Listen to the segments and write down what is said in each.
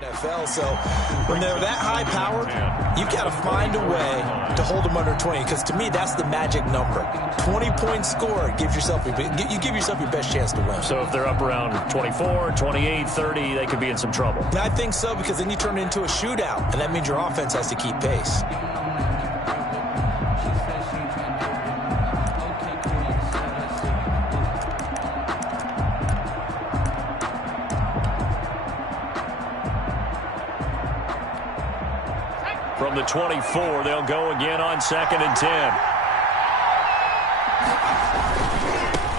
NFL, so when they're that high powered, you've got to find a way to hold them under 20, because to me, that's the magic number. 20-point score gives yourself, you give yourself your best chance to win. So if they're up around 24, 28, 30, they could be in some trouble. I think so, because then you turn it into a shootout, and that means your offense has to keep pace. From the 24, they'll go again on 2nd and 10.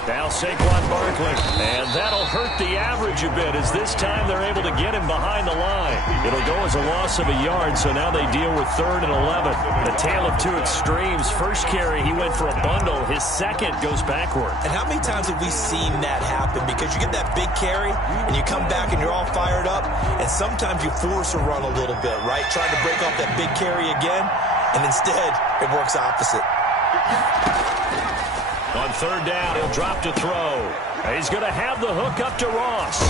Now Saquon Barkley. And that'll hurt the average a bit, as this time they're able to get him behind the line. It'll go as a loss of a yard, so now they deal with 3rd and 11. The tale of two extremes. First carry, he went for a bundle. His second goes backward. And how many times have we seen that happen? Because you get that big carry, and you come back and you're all fired up, and sometimes you force a run a little bit, right? Trying to break off that big carry again, and instead it works opposite. On 3rd down, he'll drop to throw. He's going to have the hook up to Ross.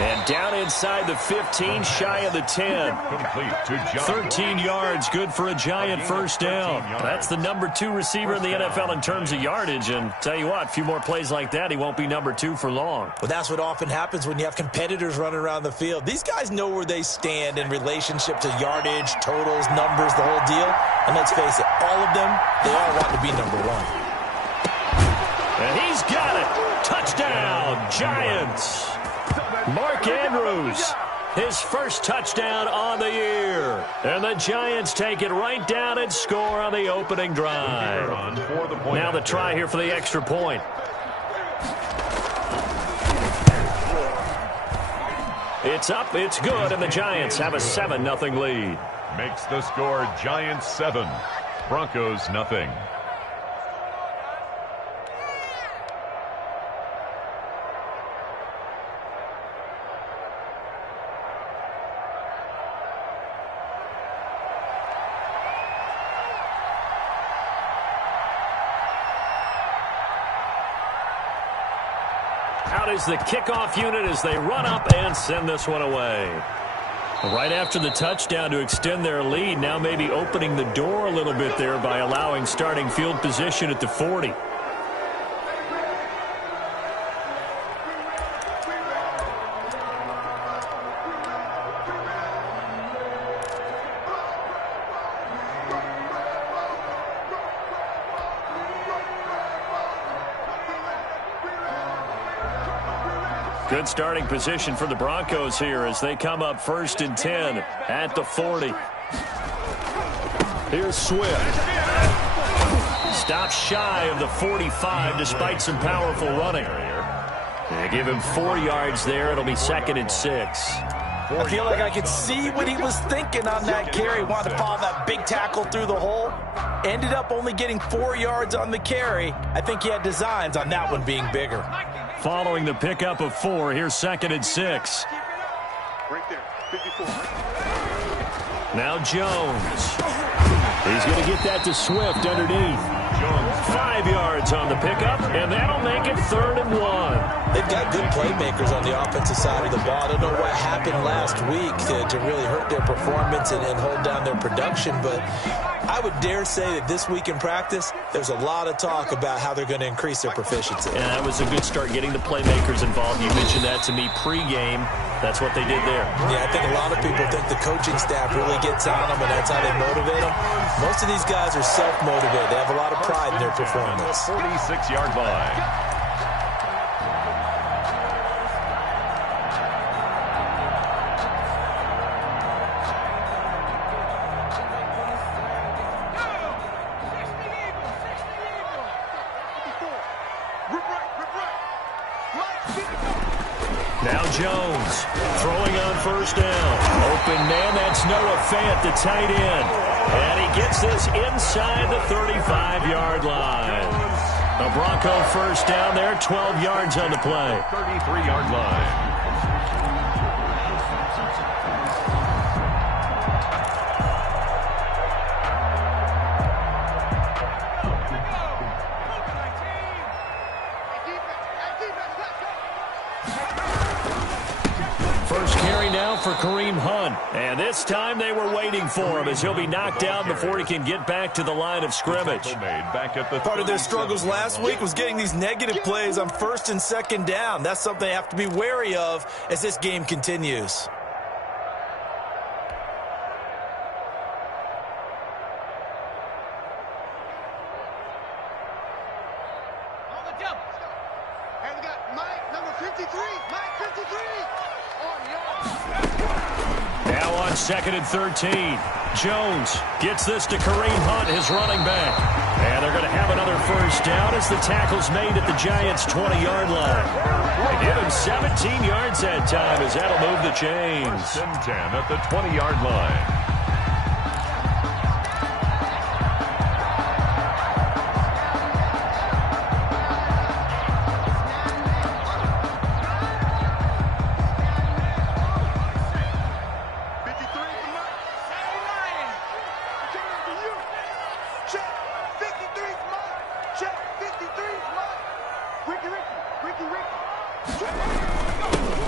And down inside the 15, shy of the 10. 13 yards, good for a Giant first down. That's the number 2 receiver in the NFL in terms of yardage. And tell you what, a few more plays like that, he won't be number 2 for long. Well, that's what often happens when you have competitors running around the field. These guys know where they stand in relationship to yardage, totals, numbers, the whole deal. And let's face it, all of them, they all want to be number 1. And he's got it. Touchdown, Giants. Mark Andrews, his first touchdown on the year. And the Giants take it right down and score on the opening drive. Now the try here for the extra point. It's up, it's good, and the Giants have a 7-0 lead. Makes the score Giants 7, Broncos nothing. Out is the kickoff unit as they run up and send this one away. Right after the touchdown to extend their lead, now maybe opening the door a little bit there by allowing starting field position at the 40. Good starting position for the Broncos here as they come up 1st and 10 at the 40. Here's Swift. Stops shy of the 45 despite some powerful running. They give him 4 yards there. It'll be 2nd and 6. I feel like I could see what he was thinking on that carry. Wanted to follow that big tackle through the hole. Ended up only getting 4 yards on the carry. I think he had designs on that one being bigger. Following the pickup of 4, here's 2nd and 6. Right there, 54. Now Jones. He's going to get that to Swift underneath. 5 yards on the pickup, and that'll make it 3rd and 1. They've got good playmakers on the offensive side of the ball. I don't know what happened last week to really hurt their performance and hold down their production, but I would dare say that this week in practice, there's a lot of talk about how they're going to increase their proficiency. And that was a good start, getting the playmakers involved. You mentioned that to me pregame. That's what they did there. Yeah, I think a lot of people think the coaching staff really gets on them, and that's how they motivate them. Most of these guys are self-motivated. They have a lot of pride in their performance. 46-yard line. Now Jones throwing on 1st down. Open man, that's Noah Fant, the tight end. And he gets this inside the 35-yard line. A Bronco 1st down there, 12 yards on the play. 33-yard line. For Kareem And this time they were waiting for him as he'll be knocked down before he can get back to the line of scrimmage. Part of their struggles last week was getting these negative plays on first and second down. That's something they have to be wary of as this game continues. Now on 2nd and 13. Jones gets this to Kareem Hunt, his running back. And they're going to have another first down as the tackle's made at the Giants' 20-yard line. They give him 17 yards that time as that'll move the chains. 1st and 10 at the 20-yard line.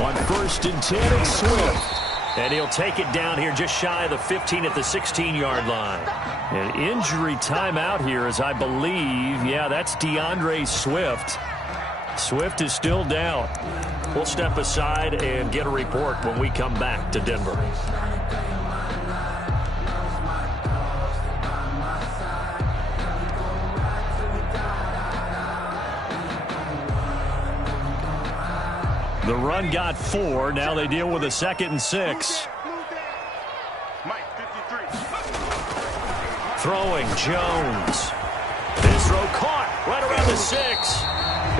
On 1st and 10, it's Swift. And he'll take it down here just shy of the 15 at the 16-yard line. An injury timeout here as I believe, yeah, that's DeAndre Swift. Swift is still down. We'll step aside and get a report when we come back to Denver. The run got 4. Now they deal with a 2nd and 6. Throwing Jones. His throw caught right around the 6.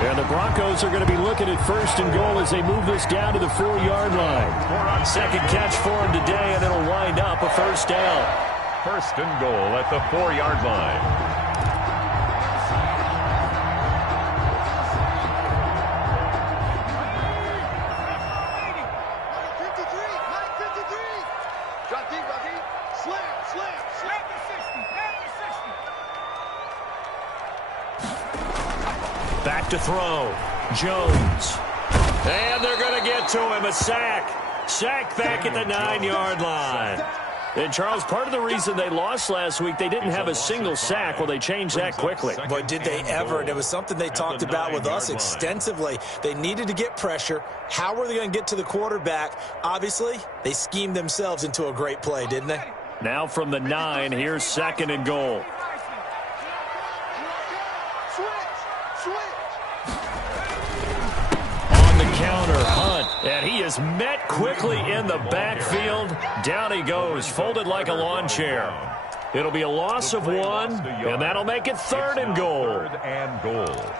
And the Broncos are going to be looking at 1st and goal as they move this down to the 4-yard line. Second catch for him today, and it'll wind up a first down. 1st and goal at the 4-yard line. Back to throw. Jones. And they're going to get to him. A sack. Sack back at the 9-yard line. And, Charles, part of the reason they lost last week, they didn't have a single sack. Well, they changed that quickly. Boy, did they ever. And it was something they talked about with us extensively. They needed to get pressure. How were they going to get to the quarterback? Obviously, they schemed themselves into a great play, didn't they? Now from the 9, here's 2nd and goal. Counter Hunt, and he is met quickly in the backfield. Down he goes, folded like a lawn chair. It'll be a loss of 1, and that'll make it 3rd and goal. 3rd and goal.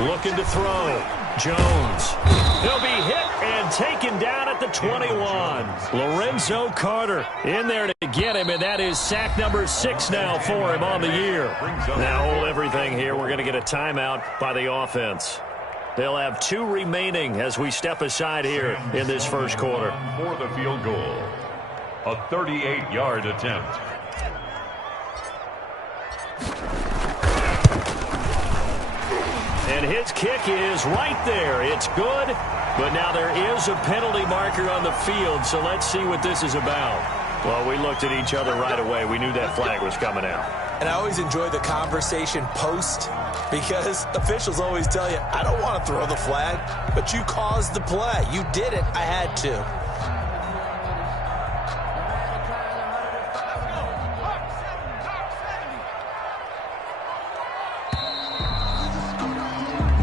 Looking to throw. Jones. He'll be hit and taken down at the 21. Lorenzo Carter in there to get him, and that is sack number 6 now for him on the year. Now hold everything here. We're going to get a timeout by the offense. They'll have 2 remaining as we step aside here in this first quarter. For the field goal. A 38-yard attempt. And his kick is right there. It's good, but now there is a penalty marker on the field, so let's see what this is about. Well, we looked at each other right away. We knew that flag was coming out. And I always enjoy the conversation post because officials always tell you, I don't want to throw the flag, but you caused the play. You did it. I had to.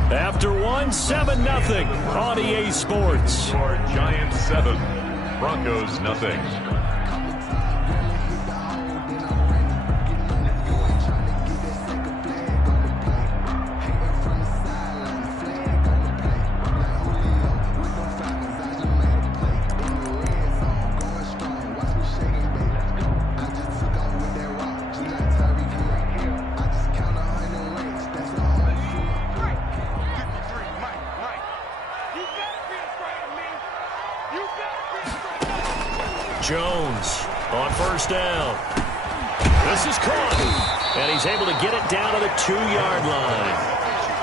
After 7-0 on EA Sports. For Giants 7, Broncos nothing. You better Jones on first down. This is caught, and he's able to get it down to the 2-yard line.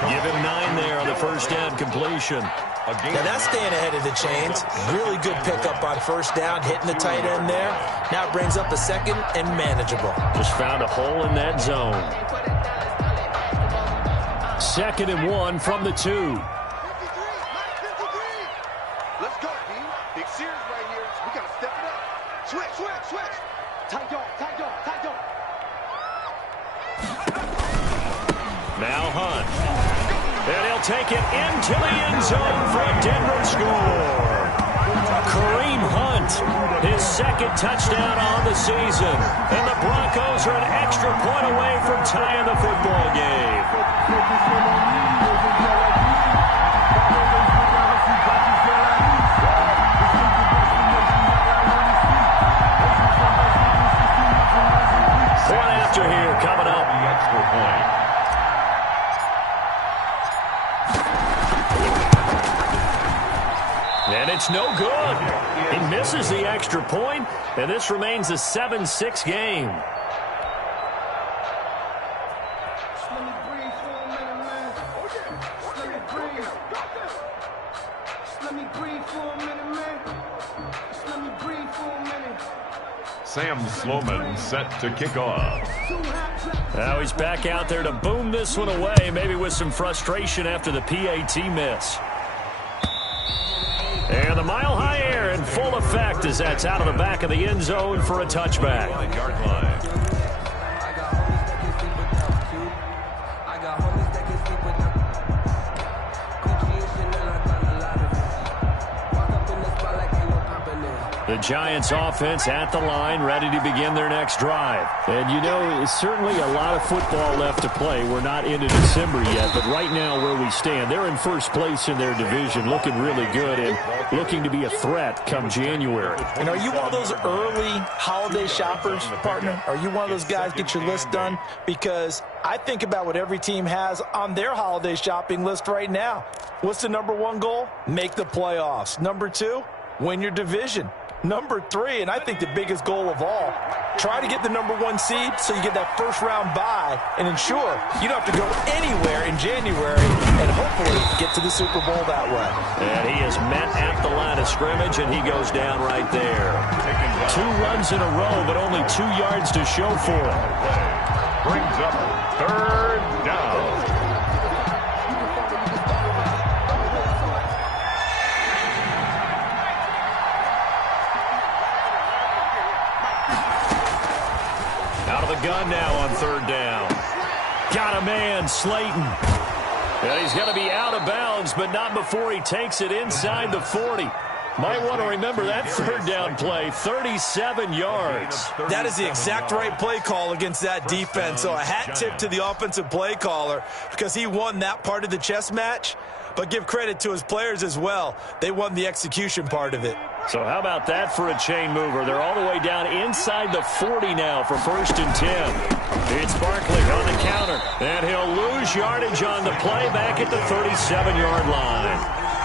Give him 9 there on the first down completion. Now that's staying ahead of the chains. Really good pickup on first down, hitting the tight end there. Now it brings up a second and manageable. Just found a hole in that zone. 2nd and 1 from the 2. Let's go, D. Big series right here. We got to step it up. Switch. Tight dog. Now Hunt. And he'll take it into the end zone for a Denver score. Kareem Hunt, his 2nd touchdown on the season. And the Broncos are an extra point away from tying the football game. Point after here coming up. The extra point. And it's no good. He misses the extra point, and this remains a 7-6 game. Sam Sloman set to kick off. Now he's back out there to boom this one away, maybe with some frustration after the PAT miss. And the mile-high air in full effect as that's out of the back of the end zone for a touchback. The Giants offense at the line, ready to begin their next drive. And you know, certainly a lot of football left to play. We're not into December yet, but right now where we stand, they're in first place in their division, looking really good and looking to be a threat come January. And are you one of those early holiday shoppers, partner? Are you one of those guys get your list done? Because I think about what every team has on their holiday shopping list right now. What's the #1 goal? Make the playoffs. #2, win your division. #3, and I think the biggest goal of all, try to get the #1 seed so you get that first-round bye and ensure you don't have to go anywhere in January and hopefully get to the Super Bowl that way. And he is met at the line of scrimmage, and he goes down right there. 2 runs in a row, but only 2 yards to show for it. Brings up 3rd down. Gun now on 3rd down. Got a man, Slayton. And he's going to be out of bounds, but not before he takes it inside the 40. Might want to remember that 3rd down play, 37 yards. That is the exact right play call against that defense. So a hat tip to the offensive play caller because he won that part of the chess match. But give credit to his players as well. They won the execution part of it. So how about that for a chain mover? They're all the way down inside the 40 now for 1st and 10. It's Barkley on the counter, and he'll lose yardage on the play back at the 37-yard line.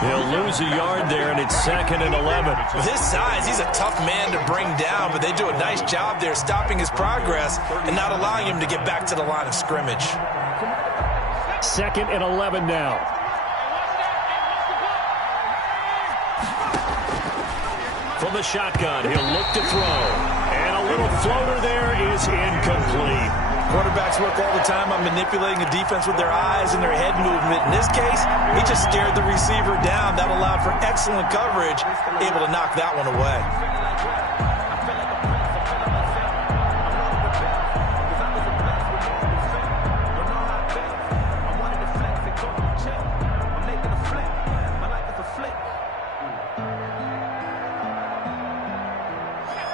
He'll lose a yard there, and it's 2nd and 11. With his size, he's a tough man to bring down, but they do a nice job there stopping his progress and not allowing him to get back to the line of scrimmage. 2nd and 11 now. From the shotgun, he'll look to throw. And a little floater there is incomplete. Quarterbacks work all the time on manipulating a defense with their eyes and their head movement. In this case, he just stared the receiver down. That allowed for excellent coverage, able to knock that one away.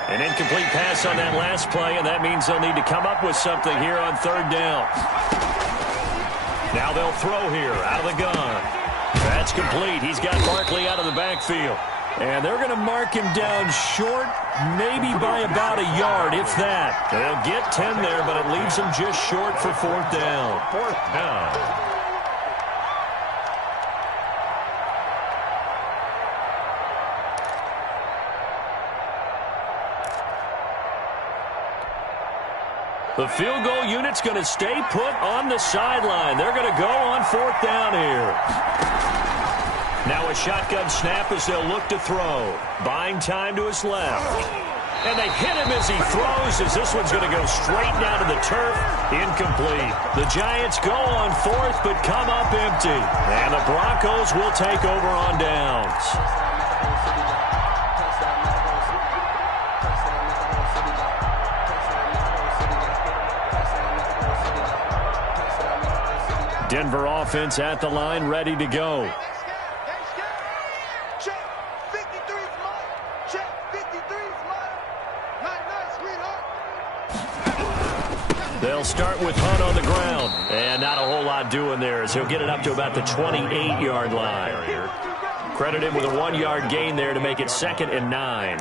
An incomplete pass on that last play, and that means they'll need to come up with something here on 3rd down. Now they'll throw here out of the gun. That's complete. He's got Barkley out of the backfield. And they're going to mark him down short, maybe by about a yard, if that. They'll get 10 there, but it leaves him just short for 4th down. 4th down. The field goal unit's going to stay put on the sideline. They're going to go on 4th down here. Now a shotgun snap as they'll look to throw. Buying time to his left. And they hit him as he throws, as this one's going to go straight down to the turf. Incomplete. The Giants go on 4th, but come up empty. And the Broncos will take over on downs. Denver offense at the line, ready to go. They'll start with Hunt on the ground. And not a whole lot doing there as he'll get it up to about the 28-yard line. Credit him with a 1-yard gain there to make it 2nd and 9.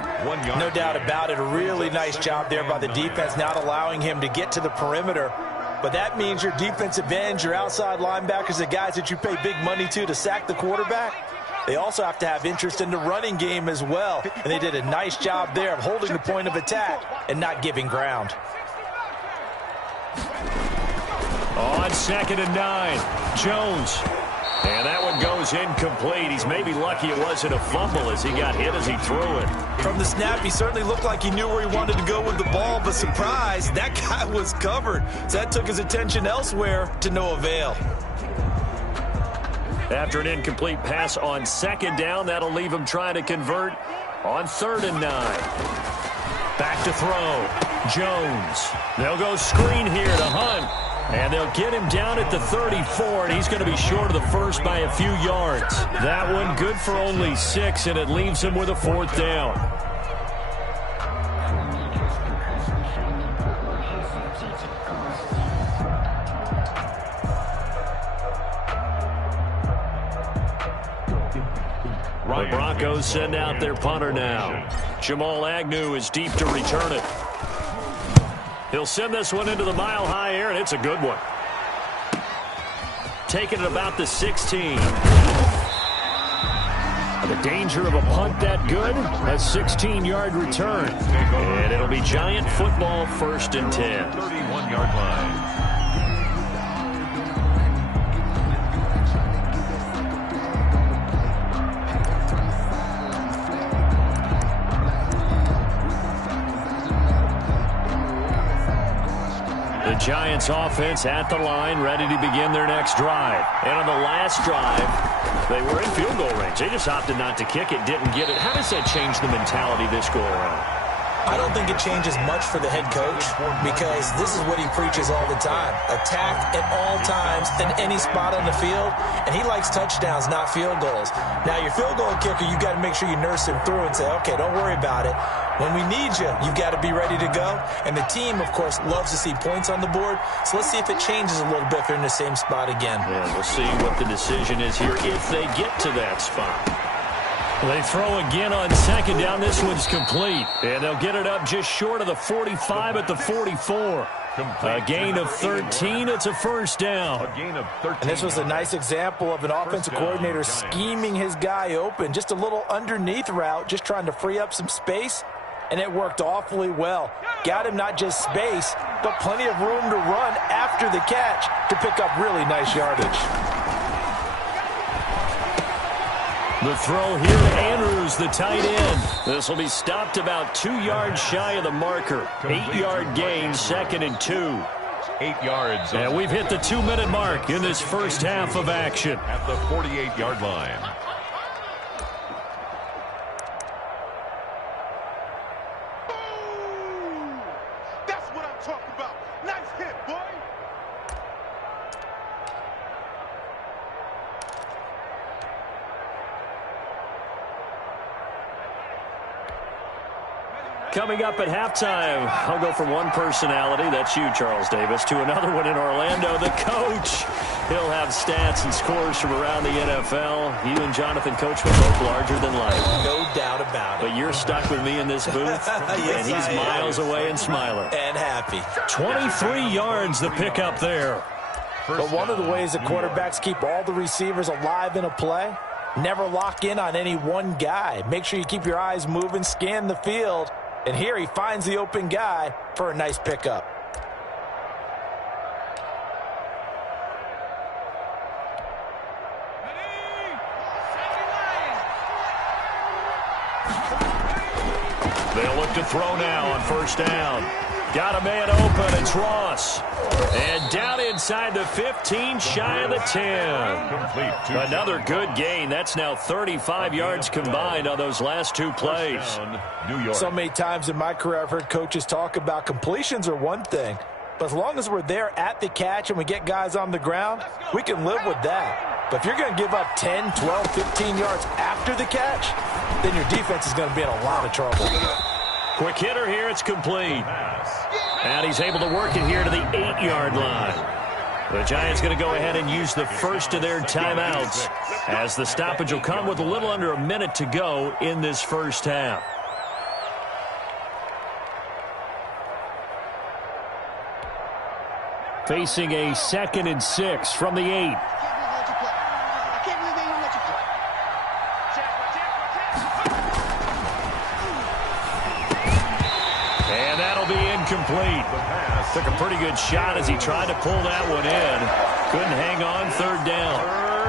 No doubt about it. A really nice job there by the defense, not allowing him to get to the perimeter. But that means your defensive ends, your outside linebackers, the guys that you pay big money to sack the quarterback, they also have to have interest in the running game as well. And they did a nice job there of holding the point of attack and not giving ground. On 2nd and 9, Jones. And that one goes incomplete. He's maybe lucky it wasn't a fumble as he got hit as he threw it. From the snap, he certainly looked like he knew where he wanted to go with the ball, but surprise, that guy was covered. So that took his attention elsewhere to no avail. After an incomplete pass on 2nd down, that'll leave him trying to convert on 3rd and 9. Back to throw. Jones. They'll go screen here to Hunt. And they'll get him down at the 34, and he's going to be short of the first by a few yards. That one good for only 6, and it leaves him with a 4th down. The Broncos send out their punter now. Jamal Agnew is deep to return it. He'll send this one into the mile-high air, and it's a good one. Taking it about the 16. The danger of a punt that good, a 16-yard return. And it'll be Giant football 1st and 10. 31-yard line. The Giants offense at the line, ready to begin their next drive. And on the last drive, they were in field goal range. They just opted not to kick it, didn't get it. How does that change the mentality this go around? I don't think it changes much for the head coach because this is what he preaches all the time. Attack at all times in any spot on the field, and he likes touchdowns, not field goals. Now, your field goal kicker, you've got to make sure you nurse him through and say, okay, don't worry about it. When we need you, you've got to be ready to go. And the team, of course, loves to see points on the board. So let's see if it changes a little bit if they're in the same spot again. Yeah, we'll see what the decision is here if they get to that spot. They throw again on 2nd down. This one's complete. And they'll get it up just short of the 45 at the 44. A gain of 13. It's a 1st down. A gain of 13. And this was a nice example of an offensive coordinator scheming his guy open. Just a little underneath route, just trying to free up some space. And it worked awfully well. Got him not just space, but plenty of room to run after the catch to pick up really nice yardage. The throw here to Andrews, the tight end. This will be stopped about 2 yards shy of the marker. 8-yard gain, 2nd and 2. 8 yards. And we've hit the 2-minute mark in this first half of action. At the 48-yard line. Boom! That's what I'm talking about. Nice hit, boy. Coming up at halftime, I'll go from one personality, that's you, Charles Davis, to another one in Orlando, the coach. He'll have stats and scores from around the NFL. You and Jonathan Coachman both larger than life. No doubt about it. But you're stuck with me in this booth, Yes, and he's miles away and smiling. And happy. 23 yards the pickup there. But one of the ways that quarterbacks keep all the receivers alive in a play, never lock in on any one guy. Make sure you keep your eyes moving, scan the field. And here he finds the open guy for a nice pickup. They'll look to throw now on first down. Got a man open. It's Ross. And down inside the 15, shy of the 10. Another good gain. That's now 35 yards combined on those last two plays. So many times in my career I've heard coaches talk about completions are one thing, but as long as we're there at the catch and we get guys on the ground, we can live with that. But if you're going to give up 10, 12, 15 yards after the catch, then your defense is going to be in a lot of trouble. Quick hitter here. It's complete. And he's able to work it here to the 8-yard line. The Giants going to go ahead and use the first of their timeouts as the stoppage will come with a little under a minute to go in this first half. Facing a 2nd and 6 from the 8. And that'll be incomplete. Took a pretty good shot as he tried to pull that one in. Couldn't hang on, 3rd down.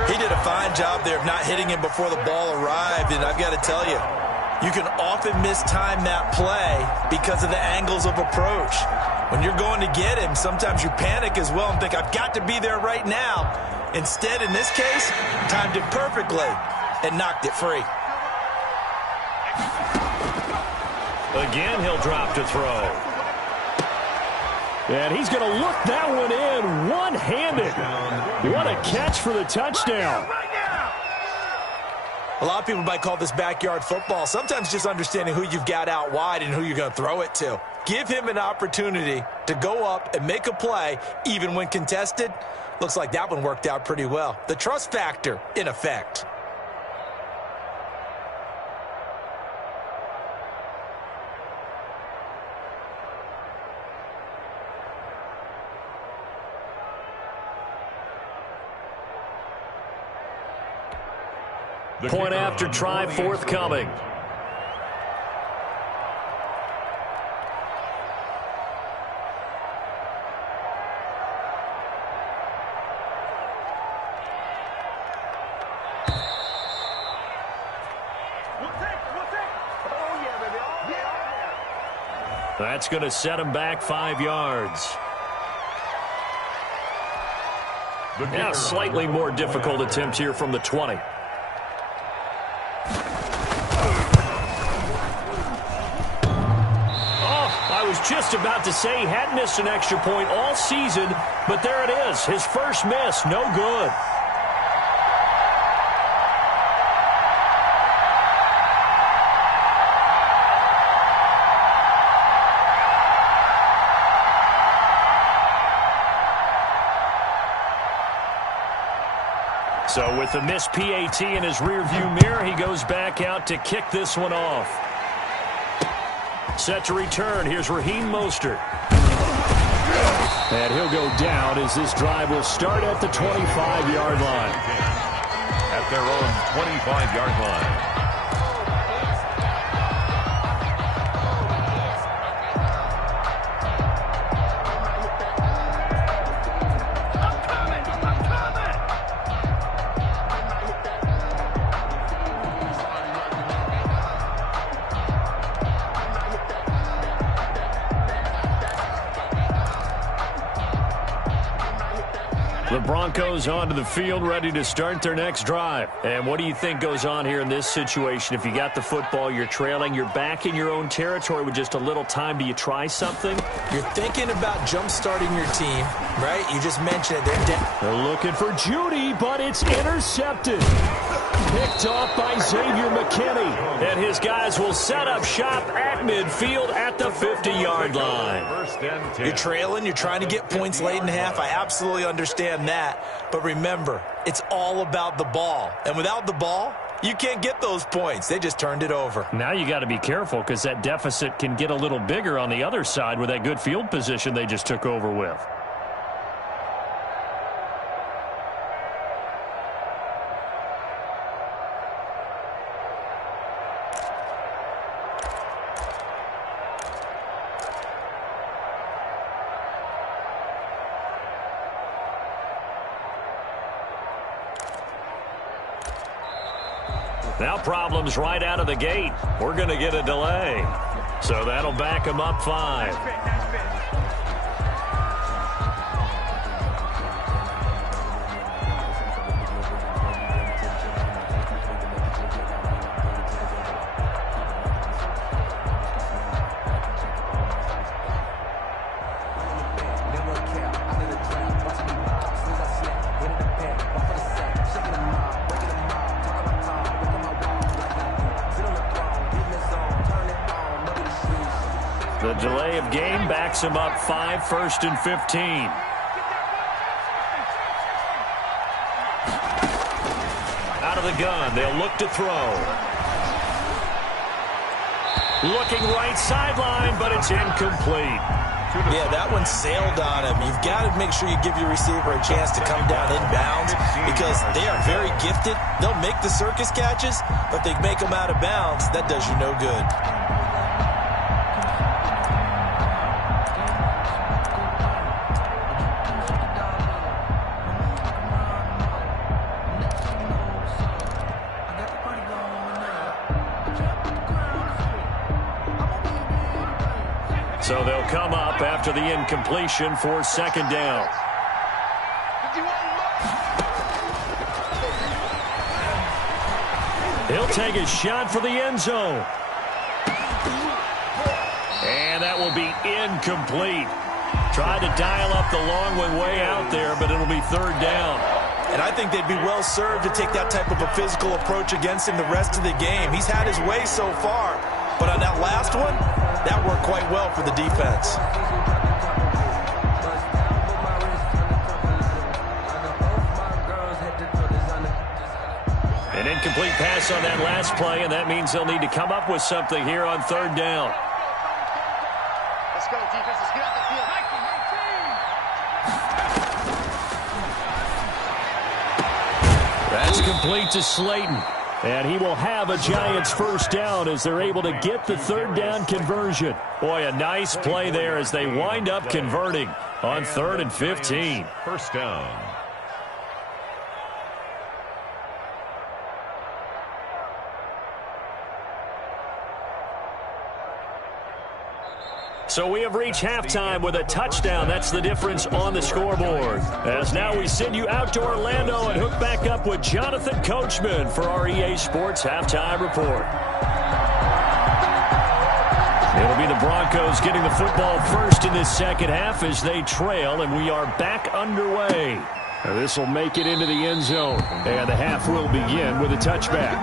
He did a fine job there of not hitting him before the ball arrived, and I've got to tell you, you can often mistime that play because of the angles of approach. When you're going to get him, sometimes you panic as well and think, I've got to be there right now. Instead, in this case, timed it perfectly and knocked it free. Again, he'll drop to throw. And he's going to look that one in one-handed. What a catch for the touchdown. A lot of people might call this backyard football. Sometimes just understanding who you've got out wide and who you're going to throw it to. Give him an opportunity to go up and make a play, even when contested. Looks like that one worked out pretty well. The trust factor in effect. Point after try forthcoming. That's going to set him back 5 yards. Now, slightly more difficult attempt here from the 20. I was just about to say he hadn't missed an extra point all season, but there it is. His first miss, no good. So with the missed PAT in his rearview mirror, he goes back out to kick this one off. Set to return. Here's Raheem Mostert. And he'll go down as this drive will start at the 25-yard line. At their own 25-yard line. The Broncos onto the field, ready to start their next drive. And what do you think goes on here in this situation? If you got the football, you're trailing, you're back in your own territory with just a little time. Do you try something? You're thinking about jump-starting your team, right? You just mentioned it. They're looking for Judy, but it's intercepted. Picked off by Xavier McKinney. And his guys will set up shop at midfield at the 50-yard line. You're trailing. You're trying to get points late in half. I absolutely understand that. But remember, it's all about the ball. And without the ball, you can't get those points. They just turned it over. Now you got to be careful because that deficit can get a little bigger on the other side with that good field position they just took over with. Now problems right out of the gate. We're going to get a delay. So that'll back him up 5. The delay of game backs him up 5, 1st and 15. Out of the gun, they'll look to throw. Looking right sideline, but it's incomplete. Yeah, that one sailed on him. You've got to make sure you give your receiver a chance to come down inbounds because they are very gifted. They'll make the circus catches, but they make them out of bounds. That does you no good. So they'll come up after the incompletion for 2nd down. He'll take a shot for the end zone. And that will be incomplete. Tried to dial up the long one way out there, but it'll be 3rd down. And I think they'd be well served to take that type of a physical approach against him the rest of the game. He's had his way so far, but on that last one, that worked quite well for the defense. An incomplete pass on that last play, and that means they'll need to come up with something here on 3rd down. Let's go, defense. Let's get out the field. That's complete to Slayton. And he will have a Giants 1st down as they're able to get the 3rd down conversion. Boy, a nice play there as they wind up converting on 3rd and 15. 1st down. So we have reached halftime with a touchdown. That's the difference on the scoreboard. As now we send you out to Orlando and hook back up with Jonathan Coachman for our EA Sports Halftime Report. It'll be the Broncos getting the football first in this 2nd half as they trail, and we are back underway. This will make it into the end zone, and the half will begin with a touchback.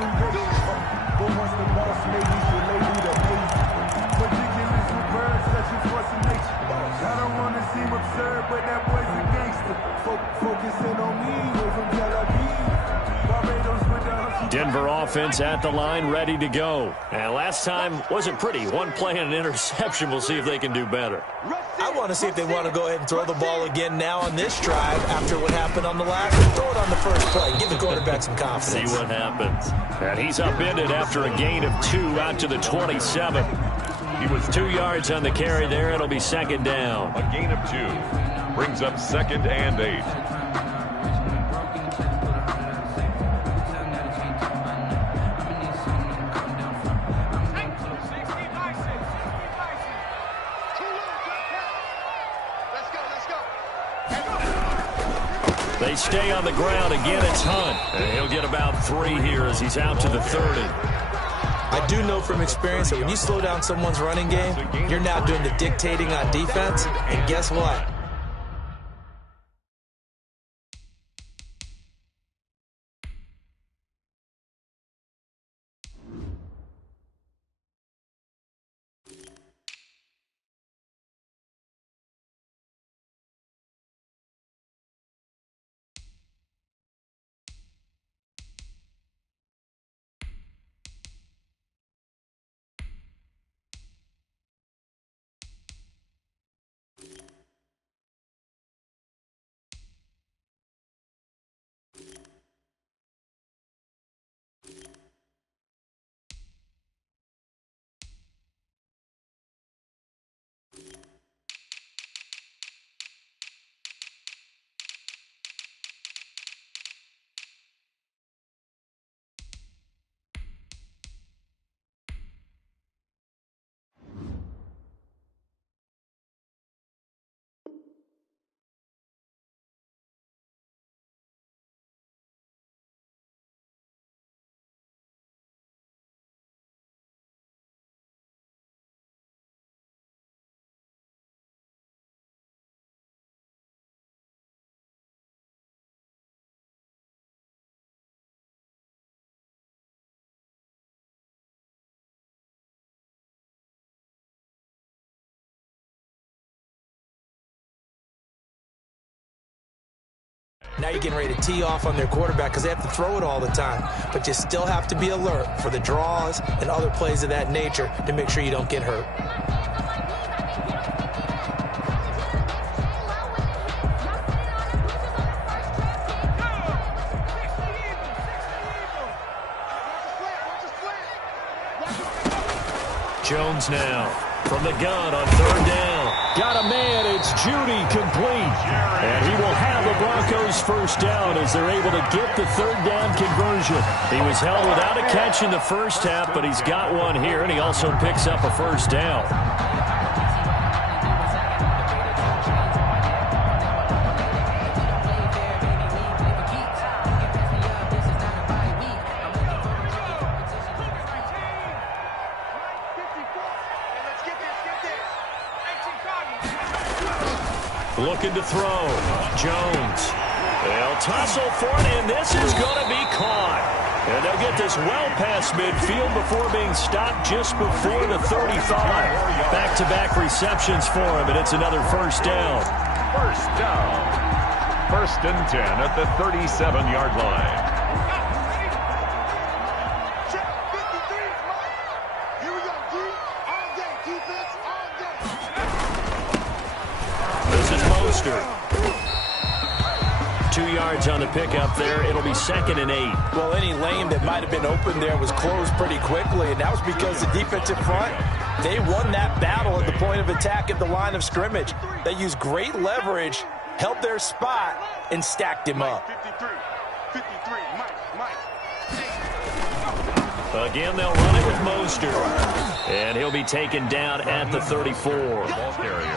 Denver offense at the line, ready to go. And last time wasn't pretty. One play and an interception. We'll see if they can do better. I want to see if they want to go ahead and throw the ball again now on this drive after what happened on the last one. Throw it on the first play. Give the quarterback some confidence. See what happens. And he's upended after a gain of 2 out to the 27. He was 2 yards on the carry there. It'll be 2nd down. A gain of 2 brings up 2nd and 8. They stay on the ground. Again, it's Hunt. And he'll get about 3 here as he's out to the 30. I do know from experience that when you slow down someone's running game, you're now doing the dictating on defense. And guess what? Now you're getting ready to tee off on their quarterback because they have to throw it all the time. But you still have to be alert for the draws and other plays of that nature to make sure you don't get hurt. Jones now from the gun on third down. Got a man. It's Judy complete. And he will have the Broncos first down as they're able to get the third down conversion. He was held without a catch in the first half, but he's got one here, and he also picks up a first down. Looking to throw. Jones. They'll tussle for it, and this is going to be caught. And they'll get this well past midfield before being stopped just before the 35. Back-to-back receptions for him, and it's another first down. First down. 1st and 10 at the 37-yard line. Check 53, right? Here we go, D. All day, defense, all day. This is Mostert. 2 yards on the pickup there. It'll be 2nd and 8. Well, any lane that might have been open there was closed pretty quickly, and that was because the defensive front, they won that battle at the point of attack at the line of scrimmage. They used great leverage, held their spot, and stacked him up. 53, Mike. Again, they'll run it with Mostert. And he'll be taken down at the 34.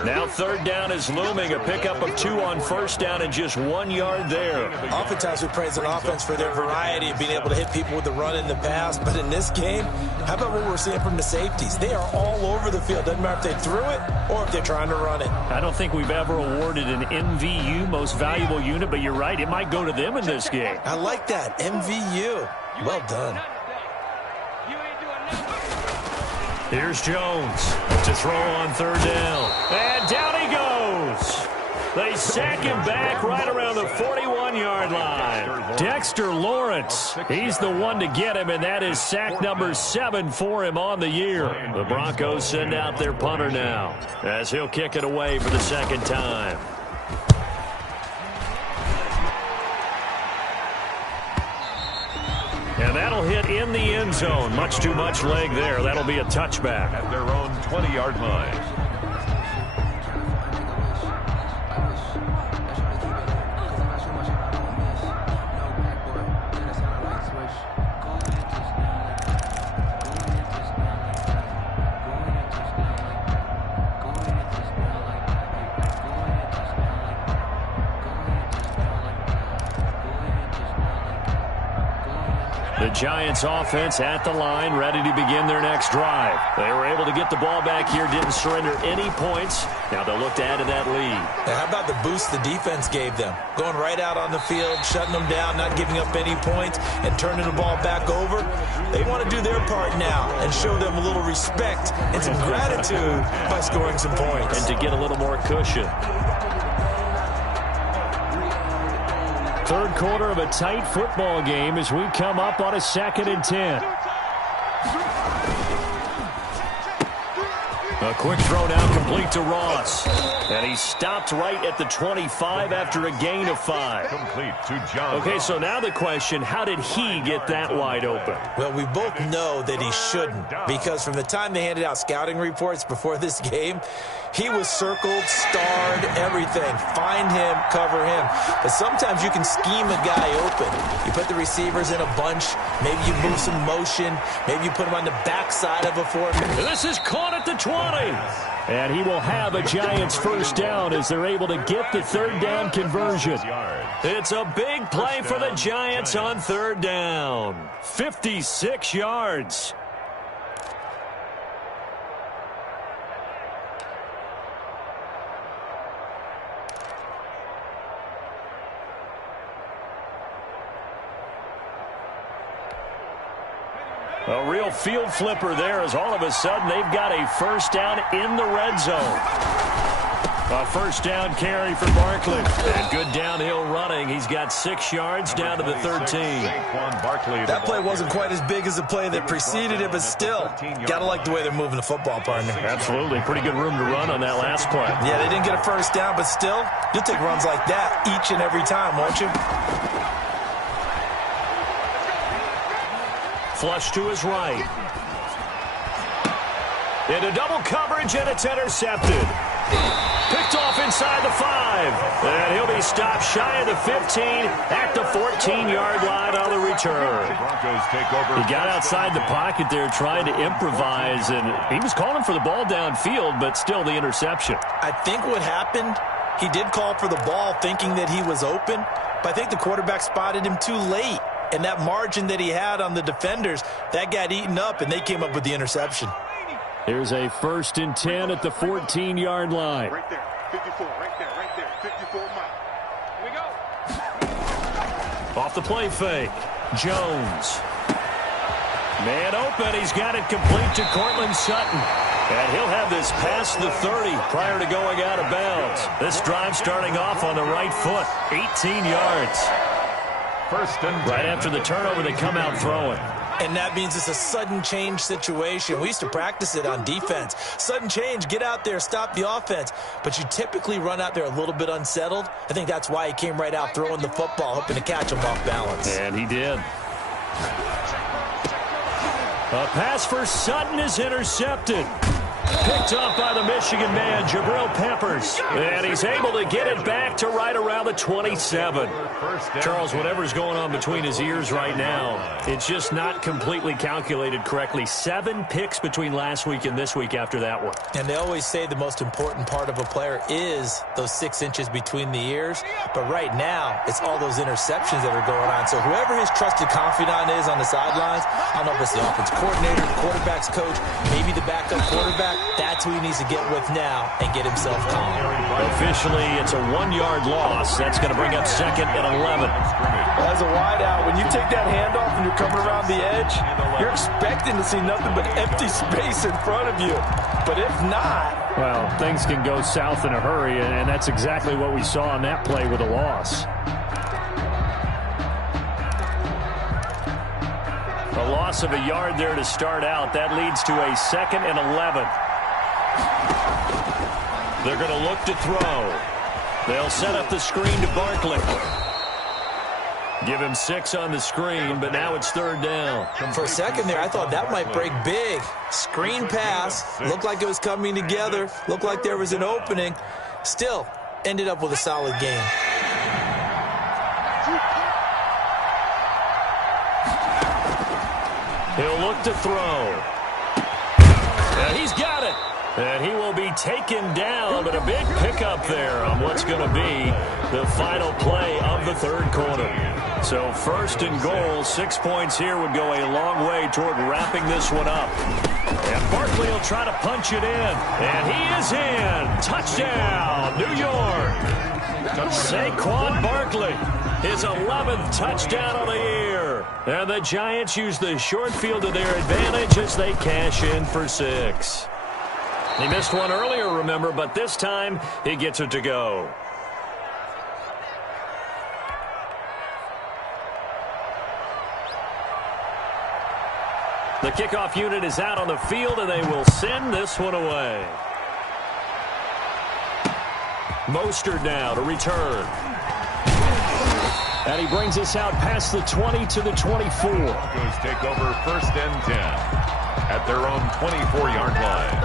Now 3rd down is looming. A pickup of 2 on 1st down and just 1 yard there. Oftentimes we praise an offense for their variety of being able to hit people with the run in the pass. But in this game, how about what we're seeing from the safeties? They are all over the field. Doesn't matter if they threw it or if they're trying to run it. I don't think we've ever awarded an MVU, most valuable unit, but you're right. It might go to them in this game. I like that. MVU. Well done. Here's Jones to throw on 3rd down. And down he goes. They sack him back right around the 41-yard line. Dexter Lawrence, he's the one to get him, and that is sack number 7 for him on the year. The Broncos send out their punter now as he'll kick it away for the 2nd time. And that'll hit in the end zone. Much too much leg there. That'll be a touchback. At their own 20-yard line. The Giants offense at the line, ready to begin their next drive. They were able to get the ball back here, didn't surrender any points. Now they'll look to add to that lead. Now, how about the boost the defense gave them? Going right out on the field, shutting them down, not giving up any points, and turning the ball back over. They want to do their part now and show them a little respect and some gratitude by scoring some points. And to get a little more cushion. 3rd quarter of a tight football game as we come up on a 2nd and 10. A quick throw now complete to Ross. And he stopped right at the 25 after a gain of 5. Complete to John. Okay, so now the question, how did he get that wide open? Well, we both know that he shouldn't, because from the time they handed out scouting reports before this game, he was circled, starred, everything. Find him, cover him. But sometimes you can scheme a guy open. You put the receivers in a bunch. Maybe you move some motion. Maybe you put him on the backside of a formation. This is caught at the 20. And he will have a Giants first down as they're able to get the 3rd down conversion. It's a big play for the Giants on 3rd down. 56 yards. A real field flipper there as all of a sudden they've got a first down in the red zone. A first down carry for Barkley. And good downhill running. He's got 6 yards down to the 13. That play wasn't quite as big as the play that preceded it, but still, got to like the way they're moving the football, partner. Absolutely. Pretty good room to run on that last play. Yeah, they didn't get a first down, but still, you'll take runs like that each and every time, won't you? Flush to his right. Into double coverage, and it's intercepted. Picked off inside the 5. And he'll be stopped shy of the 15 at the 14-yard line on the return. He got outside the pocket there trying to improvise, and he was calling for the ball downfield, but still the interception. I think what happened, he did call for the ball thinking that he was open, but I think the quarterback spotted him too late. And that margin that he had on the defenders, that got eaten up, and they came up with the interception. Here's a 1st and 10 at the 14-yard line. Right there, 54, right there, 54 mile. Here we go. Off the play fake. Jones. Man open. He's got it complete to Cortland Sutton. And he'll have this past the 30 prior to going out of bounds. This drive starting off on the right foot. 18 yards. 1st and 10. Right after the turnover, they come out throwing. And that means it's a sudden change situation. We used to practice it on defense. Sudden change, get out there, stop the offense. But you typically run out there a little bit unsettled. I think that's why he came right out throwing the football, hoping to catch him off balance. And he did. A pass for Sutton is intercepted. Picked off by the Michigan man, Jabril Peppers. And he's able to get it back to right around the 27. Charles, whatever's going on between his ears right now, it's just not completely calculated correctly. 7 picks between last week and this week after that one. And they always say the most important part of a player is those 6 inches between the ears. But right now, it's all those interceptions that are going on. So whoever his trusted confidant is on the sidelines, I don't know if it's the offense coordinator, the quarterback's coach, maybe the backup quarterback, that's who he needs to get with now and get himself calm. Officially, it's a 1-yard loss. That's going to bring up 2nd and 11. As a wideout, when you take that handoff and you're coming around the edge, you're expecting to see nothing but empty space in front of you. But if not... Well, things can go south in a hurry, and that's exactly what we saw on that play with a loss. A loss of a yard there to start out. That leads to a 2nd and 11. They're going to look to throw. They'll set up the screen to Barkley. Give him 6 on the screen, but now it's 3rd down. For a second there, I thought that might break big. Screen pass. Looked like it was coming together. Looked like there was an opening. Still, ended up with a solid game. He'll look to throw. And he's got it. And he will be taken down, but a big pickup there on what's going to be the final play of the 3rd quarter. So 1st and goal, 6 points here would go a long way toward wrapping this one up. And Barkley will try to punch it in. And he is in. Touchdown, New York. Saquon Barkley, his 11th touchdown of the year. And the Giants use the short field to their advantage as they cash in for 6. He missed one earlier, remember, but this time he gets it to go. The kickoff unit is out on the field, and they will send this one away. Mostert now to return. And he brings us out past the 20 to the 24. Broncos take over 1st and 10 at their own 24-yard line.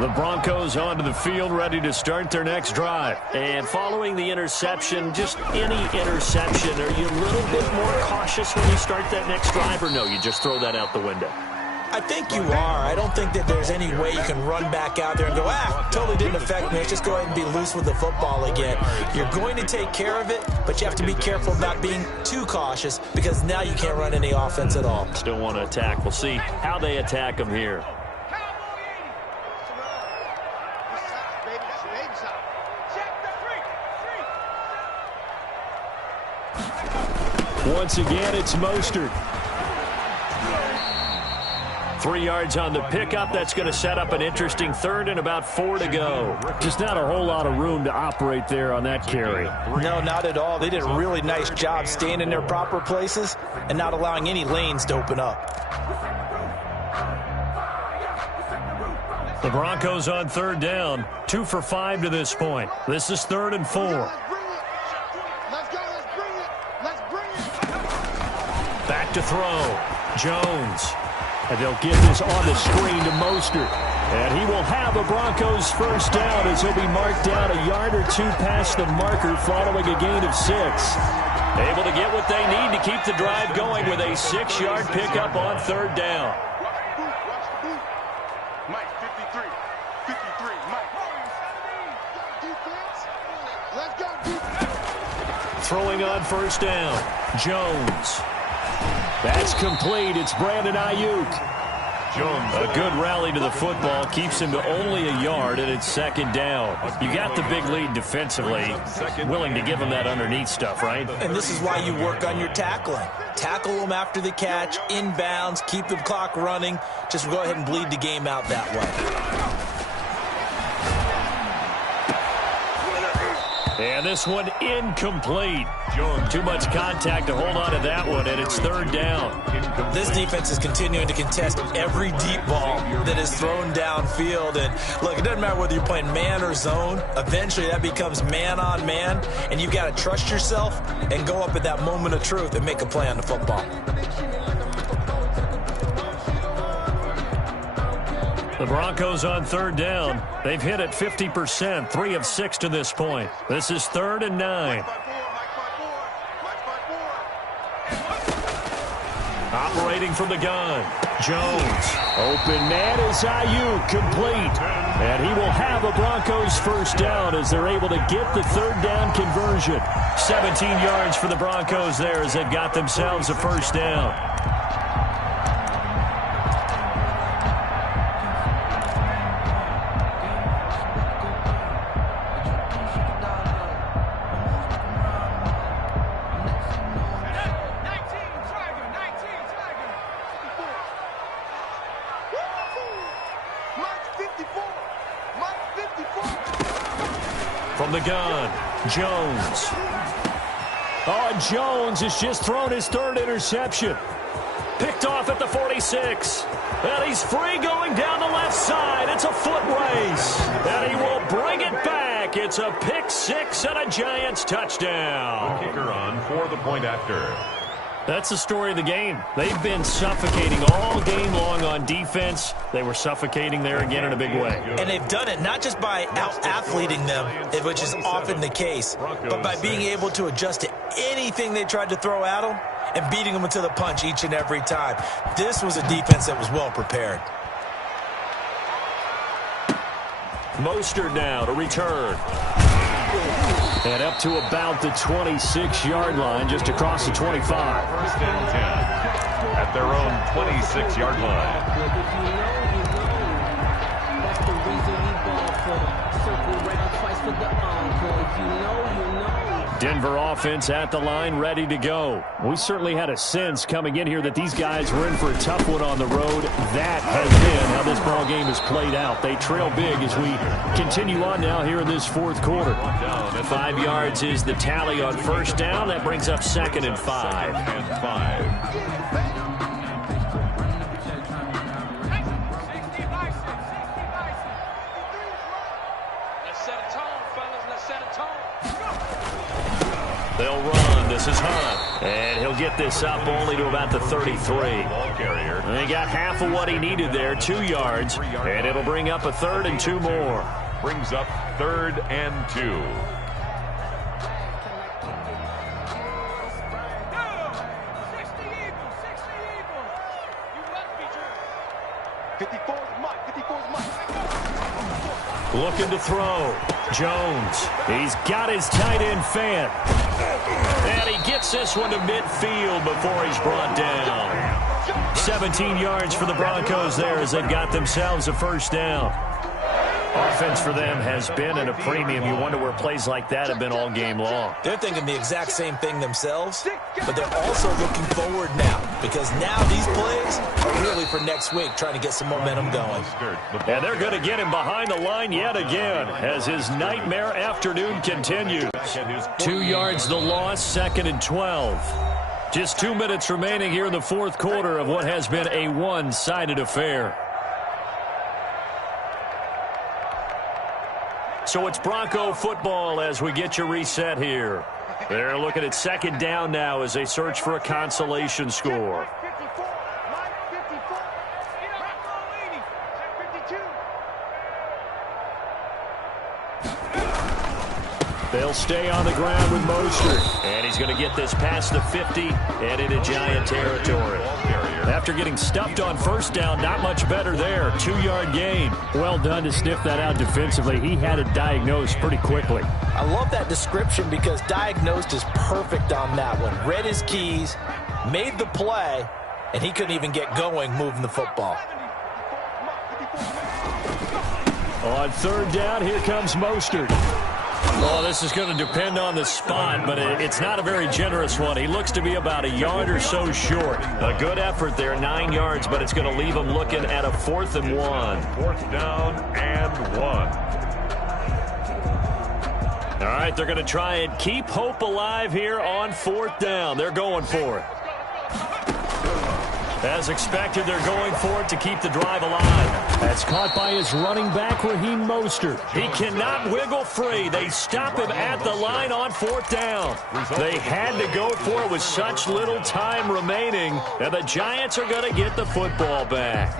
The Broncos onto the field, ready to start their next drive. And following the interception, just any interception, are you a little bit more cautious when you start that next drive, or no, you just throw that out the window? I think you are. I don't think that there's any way you can run back out there and go, totally didn't affect me. Let's just go ahead and be loose with the football again. You're going to take care of it, but you have to be careful about being too cautious because now you can't run any offense at all. Still want to attack. We'll see how they attack them here. Once again, it's Mostert. 3 yards on the pickup. That's going to set up an interesting third and about 4 to go. Just not a whole lot of room to operate there on that carry. No, not at all. They did a really nice job staying in their proper places and not allowing any lanes to open up. The Broncos on 3rd down, 2 for 5 to this point. This is 3rd and 4. Back to throw. Jones. And they'll get this on the screen to Mostert. And he will have a Broncos first down as he'll be marked down a yard or 2 past the marker following a gain of 6. Able to get what they need to keep the drive going with a 6-yard pickup on 3rd down. Mike, 53, Mike. Let's go, defense. Throwing on 1st down. Jones. That's complete. It's Brandon Ayuk. Jones. A good rally to the football keeps him to only a yard, and it's 2nd down. You got the big lead defensively, willing to give him that underneath stuff, right? And this is why you work on your tackling. Tackle them after the catch, inbounds, keep the clock running. Just go ahead and bleed the game out that way. And this one incomplete. Too much contact to hold on to that one, and it's 3rd down. This defense is continuing to contest every deep ball that is thrown downfield. And look, it doesn't matter whether you're playing man or zone. Eventually that becomes man on man, and you've got to trust yourself and go up at that moment of truth and make a play on the football. The Broncos on 3rd down. They've hit it 50%, 3 of 6 to this point. This is 3rd and 9. Operating from the gun. Jones. Open man is Ayuk, complete. And he will have a Broncos first down as they're able to get the 3rd down conversion. 17 yards for the Broncos there as they've got themselves a first down. From the gun, Jones. Oh, and Jones has just thrown his 3rd interception. Picked off at the 46. And he's free going down the left side. It's a foot race. And he will bring it back. It's a pick 6 and a Giants touchdown. The kicker on for the point after. That's the story of the game. They've been suffocating all game long on defense. They were suffocating there again in a big way. And they've done it not just by out-athleting them, which is often the case, but by being able to adjust to anything they tried to throw at them and beating them to the punch each and every time. This was a defense that was well prepared. Mostert now to return. And up to about the 26-yard line, just across the 25. 1st and 10 at their own 26-yard line. That's the reason we ball for. Circle round twice for the encore. If you know, you know. Denver offense at the line, ready to go. We certainly had a sense coming in here that these guys were in for a tough one on the road. That has been how this ball game has played out. They trail big as we continue on now here in this 4th quarter. 5 yards is the tally on 1st down. That brings up 2nd and 5. 2nd and 5. They'll run. This is Hunt. And he'll get this up only to about the 33. Ball carrier. And he got half of what he needed there, 2 yards. And it'll bring up a 3rd and 2 more. Brings up 3rd and 2. Looking to throw. Jones. He's got his tight end fan. And he gets this one to midfield before he's brought down. 17 yards for the Broncos there as they've got themselves a first down. Offense for them has been at a premium. You wonder where plays like that have been all game long. They're thinking the exact same thing themselves, but they're also looking forward now because now these plays are really for next week, trying to get some momentum going. And they're going to get him behind the line yet again as his nightmare afternoon continues. 2 yards the loss, 2nd and 12. Just 2 minutes remaining here in the fourth quarter of what has been a one-sided affair. So it's Bronco football as we get you reset here. They're looking at 2nd down now as they search for a consolation score. They'll stay on the ground with Mostert. And he's going to get this past the 50 and into Giant territory. After getting stuffed on first down, not much better there. 2-yard gain. Well done to sniff that out defensively. He had it diagnosed pretty quickly. I love that description because diagnosed is perfect on that one. Read his keys, made the play, and he couldn't even get going moving the football. On 3rd down, here comes Mostert. Oh, this is going to depend on the spot, but it's not a very generous one. He looks to be about a yard or so short. A good effort there, 9 yards, but it's going to leave him looking at a 4th and 1. 4th down and 1. All right, they're going to try and keep hope alive here on 4th down. They're going for it. As expected, they're going for it to keep the drive alive. That's caught by his running back, Raheem Mostert. He cannot wiggle free. They stop him at the line on 4th down. They had to go for it with such little time remaining, and the Giants are going to get the football back.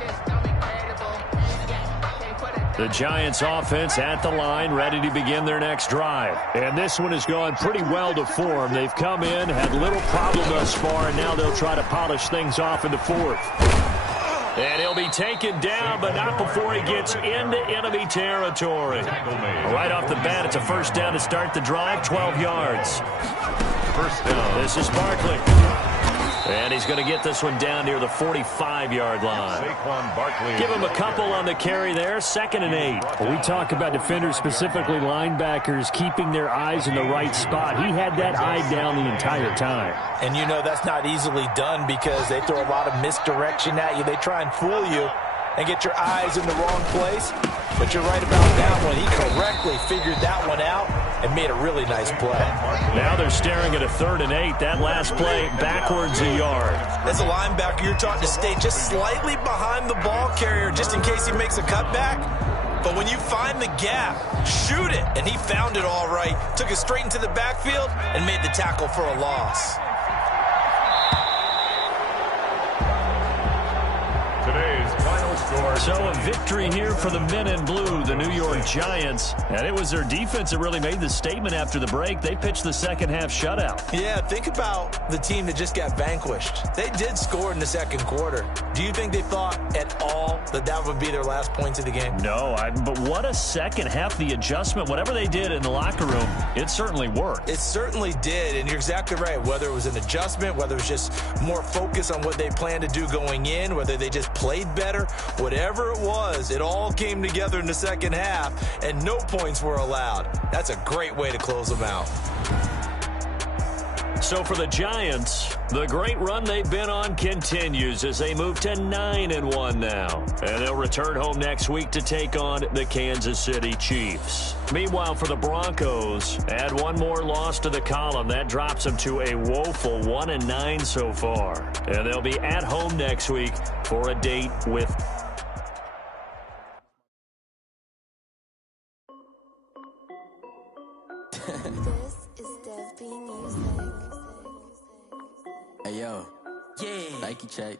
The Giants offense at the line, ready to begin their next drive. And this one has gone pretty well to form. They've come in, had little problem thus far, and now they'll try to polish things off in the 4th. And he'll be taken down, but not before he gets into enemy territory. Right off the bat, it's a 1st down to start the drive, 12 yards. 1st down. This is Barkley. And he's going to get this one down near the 45-yard line. Give him a couple on the carry there, 2nd and 8. We talk about defenders, specifically linebackers, keeping their eyes in the right spot. He had that eye down the entire time. And you know that's not easily done because they throw a lot of misdirection at you. They try and fool you and get your eyes in the wrong place. But you're right about that one. He correctly figured that one out and made a really nice play. Now they're staring at a 3rd and 8. That last play backwards a yard. As a linebacker, you're taught to stay just slightly behind the ball carrier just in case he makes a cutback. But when you find the gap, shoot it. And he found it all right. Took it straight into the backfield and made the tackle for a loss. Today's final score. So a victory here for the men in blue, the New York Giants. And it was their defense that really made the statement after the break. They pitched the second half shutout. Yeah, think about the team that just got vanquished. They did score in the 2nd quarter. Do you think they thought at all that that would be their last points of the game? No, but what a second half. The adjustment, whatever they did in the locker room, it certainly worked. It certainly did, and you're exactly right. Whether it was an adjustment, whether it was just more focus on what they planned to do going in, whether they just played better, whatever it was, it all came together in the second half, and no points were allowed. That's a great way to close them out. So for the Giants, the great run they've been on continues as they move to 9-1 now. And they'll return home next week to take on the Kansas City Chiefs. Meanwhile, for the Broncos, add one more loss to the column. That drops them to a woeful 1-9 so far. And they'll be at home next week for a date with... Hey yo, yeah, Nike check.